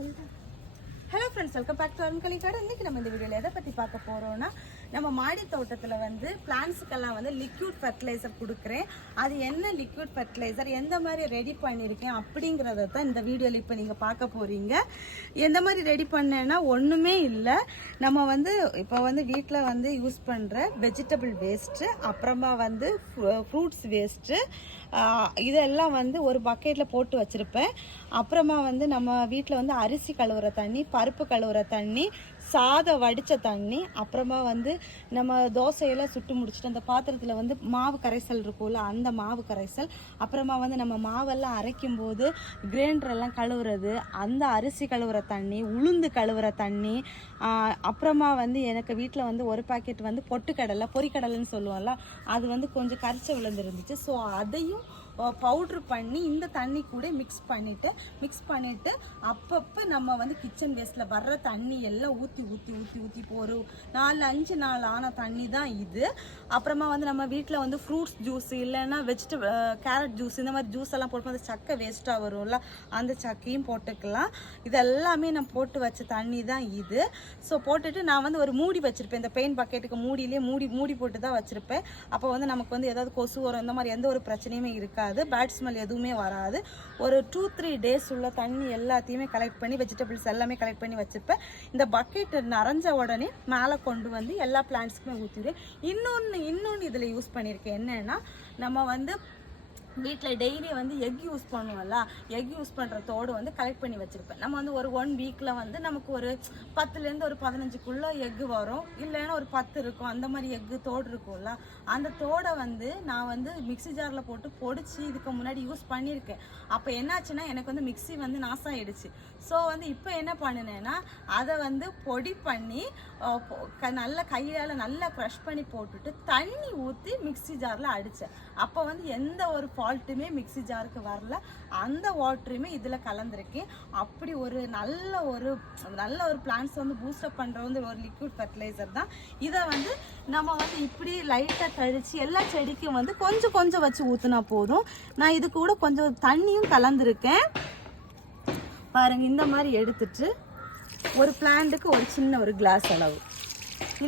சொல்லிட்டேன் hello friends welcome back to Arunkali கடை இன்றைக்கி நம்ம இந்த வீடியோவில் எதை பற்றி பார்க்க போகிறோன்னா நம்ம மாடி தோட்டத்தில் வந்து பிளான்ஸுக்கெல்லாம் வந்து லிக்யூட் ஃபர்டிலைசர் கொடுக்குறேன். அது என்ன லிக்யூட் ஃபர்டிலைசர் எந்த மாதிரி ரெடி பண்ணியிருக்கேன் அப்படிங்கிறத தான் இந்த வீடியோவில் இப்போ நீங்கள் பார்க்க போகிறீங்க எந்த மாதிரி ரெடி பண்ணேன்னா ஒன்றுமே இல்லை. நம்ம வந்து இப்போ வந்து வீட்டில் வந்து யூஸ் பண்ணுற வெஜிடபிள் வேஸ்ட்டு அப்புறமா வந்து ஃப்ரூட்ஸ் வேஸ்ட்டு இதெல்லாம் வந்து ஒரு பக்கெட்டில் போட்டு வச்சுருப்பேன். அப்புறமா வந்து நம்ம வீட்டில் வந்து அரிசி கழுவுற தண்ணி பருப்பு கழுவுற தண்ணி சாதம் வடித்த தண்ணி அப்புறமா வந்து நம்ம தோசையெல்லாம் சுட்டு முடிச்சுட்டு அந்த பாத்திரத்தில் வந்து மாவு கரைசல் இருக்கும்ல அந்த மாவு கரைசல். அப்புறமா வந்து நம்ம மாவெல்லாம் அரைக்கும் போது கிரைண்டரெல்லாம் கழுவுறது அந்த அரிசி கழுவுற தண்ணி உளுந்து கழுவுற தண்ணி அப்புறமா வந்து எனக்கு வீட்டில் வந்து ஒரு பாக்கெட் வந்து பொட்டுக்கடலை பொறிக்கடலைன்னு சொல்லுவோம்ல அது வந்து கொஞ்சம் கரிச்ச விழுந்துருந்துச்சு. ஸோ அதையும் பவுட்ரு பண்ணி இந்த தண்ணி கூட மிக்ஸ் பண்ணிவிட்டு மிக்ஸ் பண்ணிவிட்டு அப்பப்போ நம்ம வந்து கிச்சன் வேஸ்ட்டில் வர்ற தண்ணி எல்லாம் ஊற்றி ஊற்றி ஊற்றி ஊற்றி போகிறோம் நாலு அஞ்சு நாள் ஆன தண்ணி தான் இது. அப்புறமா வந்து நம்ம வீட்டில் வந்து ஃப்ரூட்ஸ் ஜூஸ் இல்லைன்னா வெஜிடபிள் கேரட் ஜூஸ் இந்த மாதிரி ஜூஸ் எல்லாம் போட்டு அந்த சக்கை வேஸ்ட்டாக வரும்ல அந்த சக்கையும் போட்டுக்கலாம். இதெல்லாமே நான் போட்டு வச்ச தண்ணி தான் இது. ஸோ போட்டுட்டு நான் வந்து ஒரு மூடி வச்சுருப்பேன். இந்த பெயின் பக்கெட்டுக்கு மூடியிலே மூடி மூடி போட்டு தான் வச்சுருப்பேன். அப்போ வந்து நமக்கு வந்து ஏதாவது கொசு வரும் இந்த மாதிரி எந்த ஒரு பிரச்சனையுமே இருக்காது. பேட் ஸ்மெல் எதுவுமே வராது. ஒரு டூ த்ரீ டேஸ் உள்ள தண்ணி எல்லாத்தையுமே கலெக்ட் பண்ணி வெஜிடபிள்ஸ் எல்லாமே கலெக்ட் பண்ணி வச்சுருப்பேன். இந்த பக்கெட் நிறைஞ்ச உடனே மேலே கொண்டு வந்து எல்லா பிளான்ட்ஸ்க்குமே ஊற்றிடுவேன் இன்னொன்று இன்னொன்று இதில் யூஸ் பண்ணியிருக்கேன். என்னென்னா நம்ம வந்து வீட்டில் டெய்லி வந்து எக் யூஸ் பண்ணுவோம்ல எக் யூஸ் பண்ணுற தோடு வந்து கலெக்ட் பண்ணி வச்சுருப்பேன். நம்ம வந்து ஒரு ஒன் வீக்கில் வந்து நமக்கு ஒரு பத்துலேருந்து ஒரு பதினஞ்சுக்குள்ளே எக்கு வரும். இல்லைன்னா ஒரு பத்து இருக்கும். அந்த மாதிரி எக்கு தோடு இருக்கும்ல அந்த தோடை வந்து நான் வந்து மிக்ஸி ஜாரில் போட்டு பொடிச்சு இதுக்கு முன்னாடி யூஸ் பண்ணியிருக்கேன். அப்போ என்னாச்சுன்னா எனக்கு வந்து மிக்சி வந்து நாசாயிடுச்சு. ஸோ வந்து இப்போ என்ன பண்ணினேன்னா அதை வந்து பொடி பண்ணி க- நல்லா கையால் நல்லா க்ரஷ் பண்ணி போட்டுட்டு தண்ணி ஊற்றி மிக்ஸி ஜாரில் அடித்தேன் அப்போ வந்து எந்த ஒரு சால்ட்டுமே மிக்ஸி ஜாருக்கு வரல. அந்த வாட்டருமே இதில் கலந்துருக்கேன் அப்படி ஒரு நல்ல ஒரு நல்ல ஒரு பிளான்ஸ் வந்து பூஸ்டப் பண்ணுற வந்து ஒரு லிக்விட் ஃபர்டிலைசர் தான். இதை வந்து நம்ம வந்து இப்படி லைட்டாக கழிச்சு எல்லா செடிக்கும் வந்து கொஞ்சம் கொஞ்சம் வச்சு ஊற்றுனா போதும். நான் இது கூட கொஞ்சம் தண்ணியும் கலந்துருக்கேன். பாருங்கள் இந்த மாதிரி எடுத்துட்டு ஒரு பிளான்ட்டுக்கு ஒரு சின்ன ஒரு கிளாஸ் அளவு.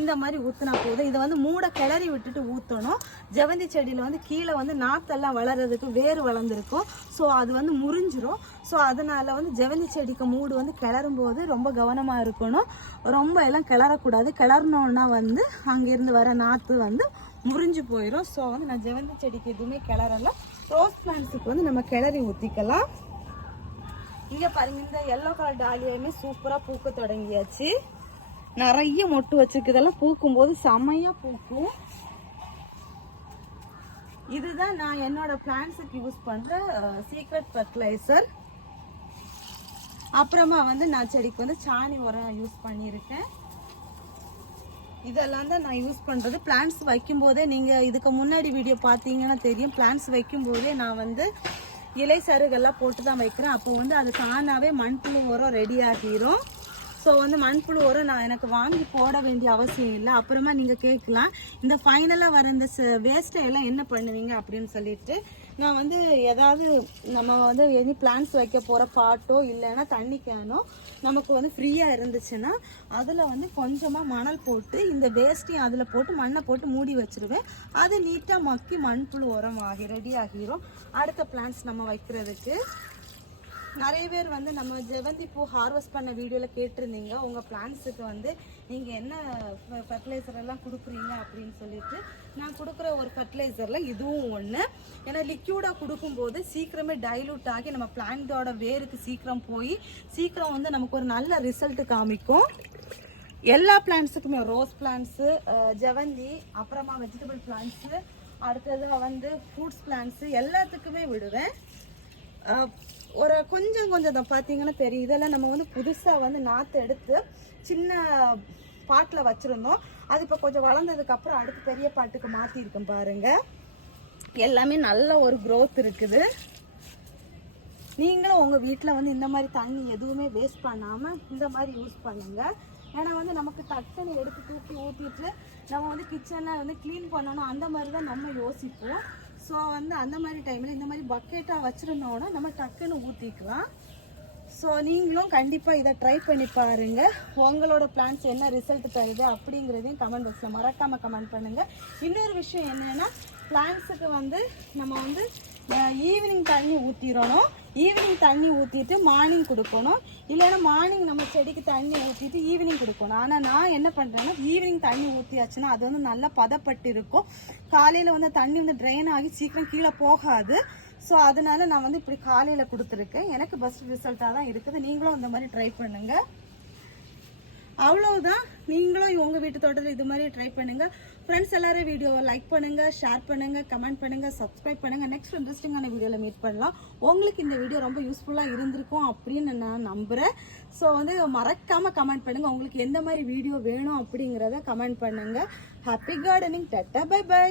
இந்த மாதிரி ஊற்றினா போதும். இதை வந்து மூட கிளறி விட்டுட்டு ஊற்றணும் ஜெவந்தி செடியில் வந்து கீழே வந்து நாத்தெல்லாம் வளர்கிறதுக்கு வேர் வளர்ந்துருக்கும். ஸோ அது வந்து முறிஞ்சிரும். ஸோ அதனால் வந்து ஜெவந்தி செடிக்கு மூடு வந்து கிளறும் போது ரொம்ப கவனமாக இருக்கணும். ரொம்ப எல்லாம் கிளறக்கூடாது. கிளறினோன்னா வந்து அங்கேருந்து வர நாற்று வந்து முறிஞ்சு போயிடும் ஸோ வந்து நான் ஜெவந்தி செடிக்கு எதுவுமே கிளறல. ரோஸ் பிளான்ஸுக்கு வந்து நம்ம கிளறி ஊற்றிக்கலாம் இங்கே பாருங்க இந்த எல்லோ கலர் டாலியுமே சூப்பராக பூக்க தொடங்கியாச்சு. நிறைய மொட்டு வச்சிருக்குதெல்லாம் பூக்கும் போது செமையா பூக்கும். இதுதான் நான் என்னோட பிளான்ஸுக்கு யூஸ் பண்ற சீக்ரெட் ஃபர்டிலைசர் அப்புறமா வந்து நான் செடிக்கு வந்து சாணி உரம் யூஸ் பண்ணியிருக்கேன். இதெல்லாம் தான் நான் யூஸ் பண்ணுறது பிளான்ஸ் வைக்கும்போதே நீங்கள் இதுக்கு முன்னாடி வீடியோ பார்த்தீங்கன்னா தெரியும். பிளான்ஸ் வைக்கும்போதே நான் வந்து இலை சருகெல்லாம் போட்டு தான் வைக்கிறேன். அப்போ வந்து அது தானாகவே மண்புழு உரம் ரெடி ஆகிரும். ஸோ வந்து மண்புழு உரம் நான் எனக்கு வாங்கி போட வேண்டிய அவசியம் இல்லை. அப்புறமா நீங்கள் கேட்கலாம். இந்த ஃபைனலாக வர இந்த வேஸ்ட்டை எல்லாம் என்ன பண்ணுவீங்க அப்படின்னு சொல்லிட்டு நான் வந்து ஏதாவது நம்ம வந்து எனி பிளான்ஸ் வைக்க போகிற பாட்டோ இல்லைன்னா தண்ணி கேனோ நமக்கு வந்து ஃப்ரீயாக இருந்துச்சுன்னா அதில் வந்து கொஞ்சமாக மணல் போட்டு இந்த வேஸ்ட்டையும் அதில் போட்டு மண்ணை போட்டு மூடி வச்சிருவேன். அது நீட்டாக மக்கி மண்புழு உரம் ஆகி ரெடி ஆகிரும். அடுத்த பிளான்ஸ் நம்ம வைக்கிறதுக்கு. நிறைய பேர் வந்து நம்ம ஜெவந்தி பூ ஹார்வெஸ்ட் பண்ண வீடியோவில் கேட்டிருந்தீங்க. உங்கள் பிளான்ஸுக்கு வந்து நீங்கள் என்ன ஃபர்டிலைசர் எல்லாம் கொடுக்குறீங்க அப்படின்னு சொல்லிட்டு நான் கொடுக்குற ஒரு ஃபர்டிலைசரில் இதுவும் ஒன்று ஏன்னா லிக்யூடாக கொடுக்கும்போது சீக்கிரமே டைலூட் ஆகி நம்ம பிளான்ட்டோட வேருக்கு சீக்கிரம் போய் சீக்கிரம் வந்து நமக்கு ஒரு நல்ல ரிசல்ட் காமிக்கும். எல்லா பிளான்ஸுக்குமே ரோஸ் பிளான்ஸு ஜெவந்தி அப்புறமா வெஜிடபிள் பிளான்ஸு அடுத்தது வந்து ஃப்ரூட்ஸ் பிளான்ஸு எல்லாத்துக்குமே விடுவேன். ஒரு கொஞ்சம் கொஞ்சம் தான் பார்த்தீங்கன்னா தெரியும். இதெல்லாம் நம்ம வந்து புதுசாக வந்து நாற்று எடுத்து சின்ன பாட்டில் வச்சுருந்தோம். அது இப்போ கொஞ்சம் வளர்ந்ததுக்கப்புறம் அடுத்து பெரிய பாட்டுக்கு மாற்றிருக்கோம் பாருங்க. எல்லாமே நல்ல ஒரு க்ரோத் இருக்குது. நீங்களும் உங்கள் வீட்டில் வந்து இந்த மாதிரி தண்ணி எதுவுமே வேஸ்ட் பண்ணாமல் இந்த மாதிரி யூஸ் பண்ணுங்கள் ஏன்னா வந்து நமக்கு டக்குன்னு எடுத்து தூக்கி ஊற்றிட்டு நம்ம வந்து கிச்சனை வந்து க்ளீன் பண்ணணும் அந்த மாதிரி தான் நம்ம யோசிப்போம். ஸோ வந்து அந்த மாதிரி டைமில் இந்த மாதிரி பக்கெட்டாக வச்சுருந்தோன்னா நம்ம டக்குன்னு ஊற்றிக்கலாம் ஸோ நீங்களும் கண்டிப்பாக இதை ட்ரை பண்ணி பாருங்கள் உங்களோட பிளான்ஸ் என்ன ரிசல்ட் தருது அப்படிங்கிறதையும் கமெண்ட் பாக்ஸில் மறக்காமல் கமெண்ட் பண்ணுங்கள் இன்னொரு விஷயம் என்னென்னா பிளான்ஸுக்கு வந்து நம்ம வந்து ஈவினிங் தண்ணி ஊற்றிடணும் ஈவினிங் தண்ணி ஊற்றிட்டு மார்னிங் கொடுக்கணும். இல்லைன்னா மார்னிங் நம்ம செடிக்கு தண்ணி ஊற்றிட்டு ஈவினிங் கொடுக்கணும். ஆனால் நான் என்ன பண்ணுறேன்னா ஈவினிங் தண்ணி ஊற்றியாச்சுன்னா அது வந்து நல்லா பதப்பட்டு இருக்கும். காலையில் வந்து தண்ணி வந்து ட்ரெயின் ஆகி சீக்கிரம் கீழே போகாது. ஸோ அதனால நான் வந்து இப்படி காலையில் கொடுத்துருக்கேன். எனக்கு பெஸ்ட் ரிசல்ட்டாக தான் இருக்குது. நீங்களும் அந்த மாதிரி ட்ரை பண்ணுங்கள் அவ்வளவுதான். நீங்களும் உங்க வீட்டு தோட்டத்தில் இது மாதிரி ட்ரை பண்ணுங்க. ஃப்ரெண்ட்ஸ் எல்லாரும் வீடியோவை லைக் பண்ணுங்க ஷேர் பண்ணுங்க கமெண்ட் பண்ணுங்க சப்ஸ்கிரைப் பண்ணுங்க. நெக்ஸ்ட் இன்ட்ரெஸ்டிங்கான வீடியோவில் மீட் பண்ணலாம். உங்களுக்கு இந்த வீடியோ ரொம்ப யூஸ்ஃபுல்லாக இருந்திருக்கும் அப்படின்னு நான் நம்புறேன். ஸோ வந்து மறக்காம கமெண்ட் பண்ணுங்க. உங்களுக்கு எந்த மாதிரி வீடியோ வேணும் அப்படிங்கிறத கமெண்ட் பண்ணுங்க. Happy gardening tata bye bye